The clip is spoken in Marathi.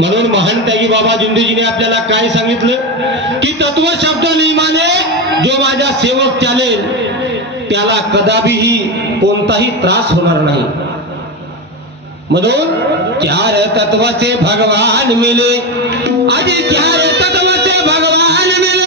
म्हणून महान त्यागी बाबा जिंदजीने आपल्याला काय सांगितलं की तत्व शब्द नियमाने जो माझा सेवक चालेल त्याला कदापिही कोणताही त्रास होणार नाही। म्हणून चार तत्वाचे भगवान मिले आधी चार